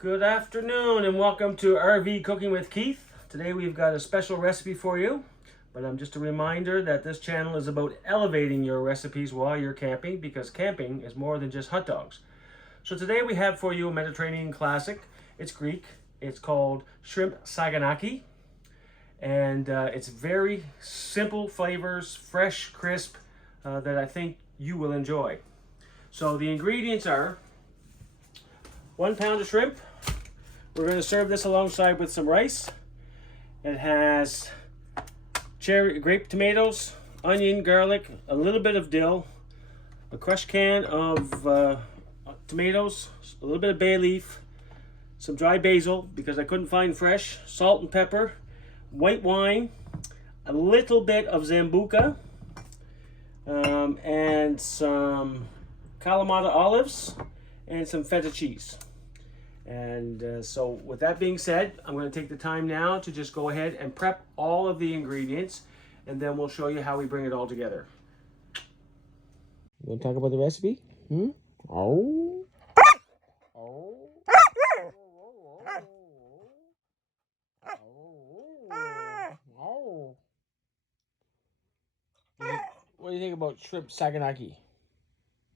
Good afternoon and welcome to RV Cooking with Keith. Today we've got a special recipe for you, but just a reminder that this channel is about elevating your recipes while you're camping, because camping is more than just hot dogs. So today we have for you a Mediterranean classic. It's Greek. It's called shrimp saganaki, and it's very simple flavors, fresh, crisp, that I think you will enjoy. So the ingredients are 1 pound of shrimp. We're going to serve this alongside with some rice. It has grape tomatoes, onion, garlic, a little bit of dill, a crushed can of tomatoes, a little bit of bay leaf, some dry basil because I couldn't find fresh, salt and pepper, white wine, a little bit of Zambuca, and some Kalamata olives, and some feta cheese. And so with that being said, I'm going to take the time now to just go ahead and prep all of the ingredients, and then we'll show you how we bring it all together. You want to talk about the recipe? Oh. What do you think about shrimp saganaki?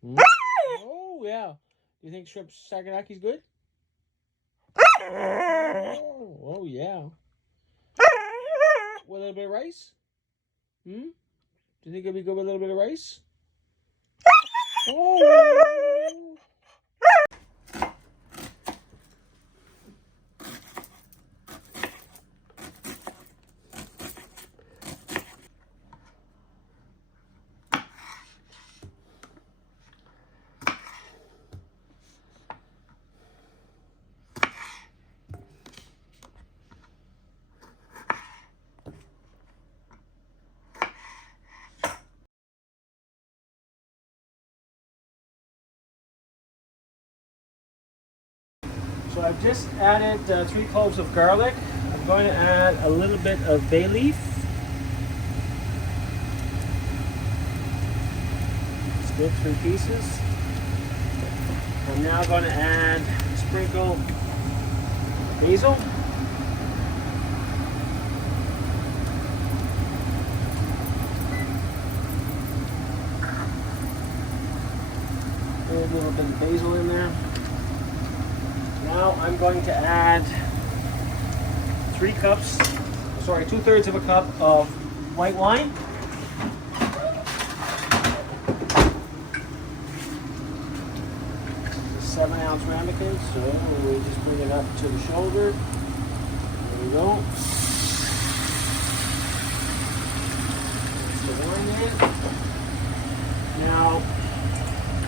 Oh, yeah. Do you think shrimp saganaki is good? Oh, yeah. With a little bit of rice? Do you think it'll be good with a little bit of rice? Oh. So I've just added 3 cloves of garlic. I'm going to add a little bit of bay leaf. It's good, 3 pieces. I'm now going to add a sprinkle of basil. A little bit of basil in there. Now I'm going to add 2/3 of a cup of white wine. This is a 7-ounce ramekin, so we just bring it up to the shoulder. There we go. Mix the wine in. Now,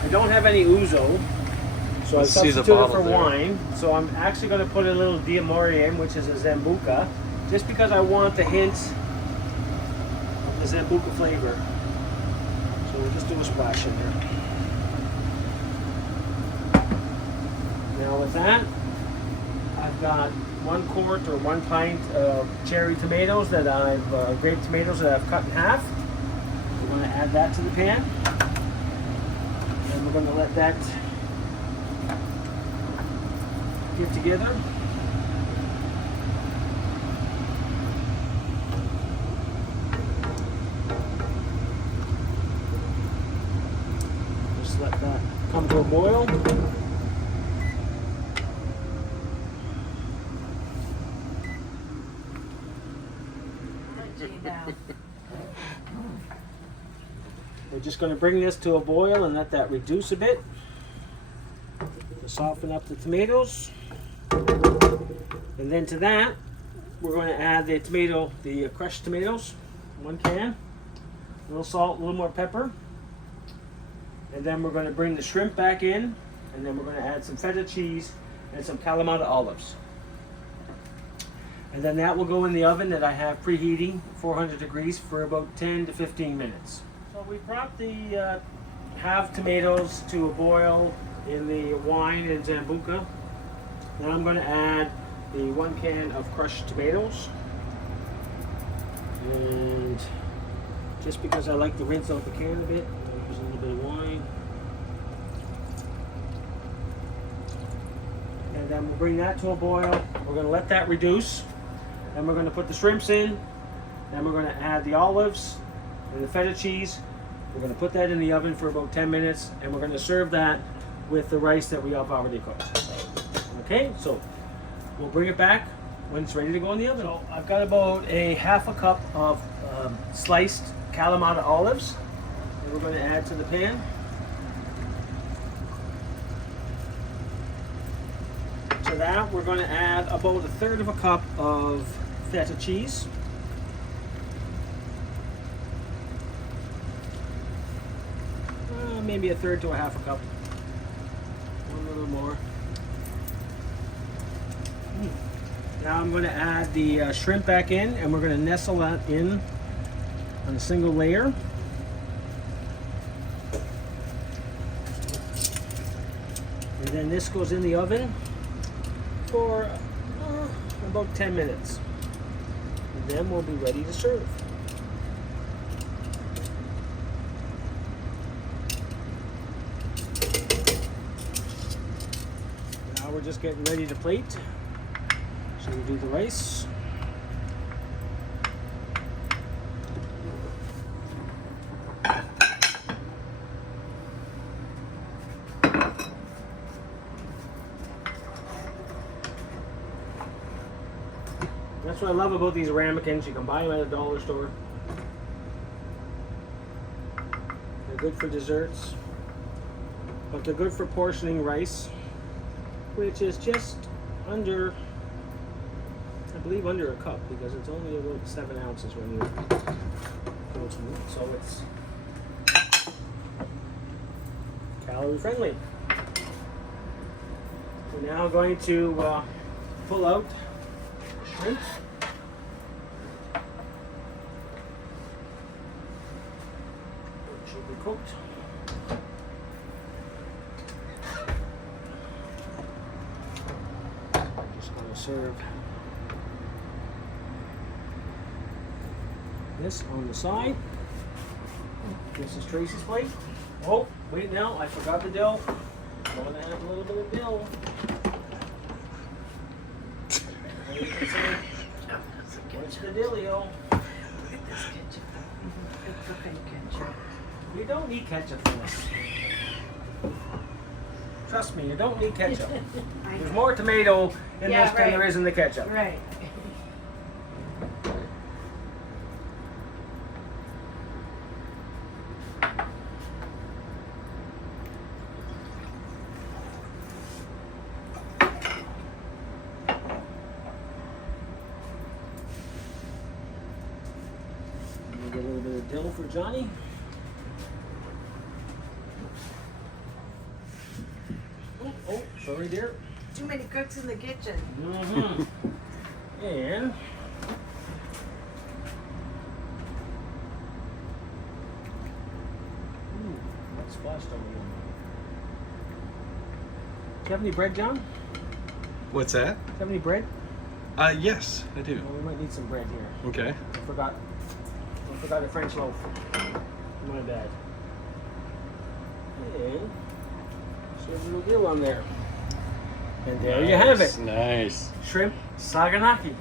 I don't have any ouzo, so I've substituted for wine. So I'm actually going to put a little D'Amore in, which is a Zambuca, just because I want the hint of the Zambuca flavor. So we'll just do a splash in there. Now with that, I've got 1 quart or 1 pint of cherry tomatoes that grape tomatoes that I've cut in half. We're going to add that to the pan, and we're going to let that get together. Just let that come to a boil. We're just going to bring this to a boil and let that reduce a bit to soften up the tomatoes. And then to that, we're going to add the crushed tomatoes, 1 can, a little salt, a little more pepper. And then we're going to bring the shrimp back in, and then we're going to add some feta cheese and some Kalamata olives. And then that will go in the oven that I have preheating 400 degrees for about 10 to 15 minutes. So we brought the halved tomatoes to a boil in the wine and Zambuca. Now I'm going to add the 1 can of crushed tomatoes, and just because I like to rinse out the can a bit, I'll use a little bit of wine. And then we'll bring that to a boil. We're going to let that reduce. Then we're going to put the shrimps in. Then we're going to add the olives and the feta cheese. We're going to put that in the oven for about 10 minutes. And we're going to serve that with the rice that we have already cooked. Okay, so we'll bring it back when it's ready to go in the oven. So I've got about a half a cup of sliced Kalamata olives. And we're going to add to the pan. To that, we're going to add about 1/3 of a cup of feta cheese. Maybe 1/3 to a half a cup. One little more. Now I'm going to add the shrimp back in, and we're going to nestle that in on a single layer. And then this goes in the oven for about 10 minutes. And then we'll be ready to serve. Now we're just getting ready to plate. So we do the rice. That's what I love about these ramekins. You can buy them at a dollar store. They're good for desserts, but they're good for portioning rice, which is just under, I believe, under a cup, because it's only about 7 ounces when you go to it. So it's calorie friendly. We're now going to pull out the shrimp. It should be cooked. Just going to serve this on the side. This is Tracy's plate. Oh, wait now, I forgot the dill. I'm going to add a little bit of dill. What's the dealio? You don't need ketchup for this. Trust me, you don't need ketchup. There's more tomato in this than there is in the ketchup. Right. Get a little bit of dill for Johnny. Oh, sorry, dear. Too many cooks in the kitchen. Mm-hmm. And that's splashed over here. Do you have any bread, John? What's that? Do you have any bread? Yes, I do. Well, we might need some bread here. Okay. I forgot a French loaf. My bad. And serve a little dill on there. And there you have it. Nice. Shrimp saganaki.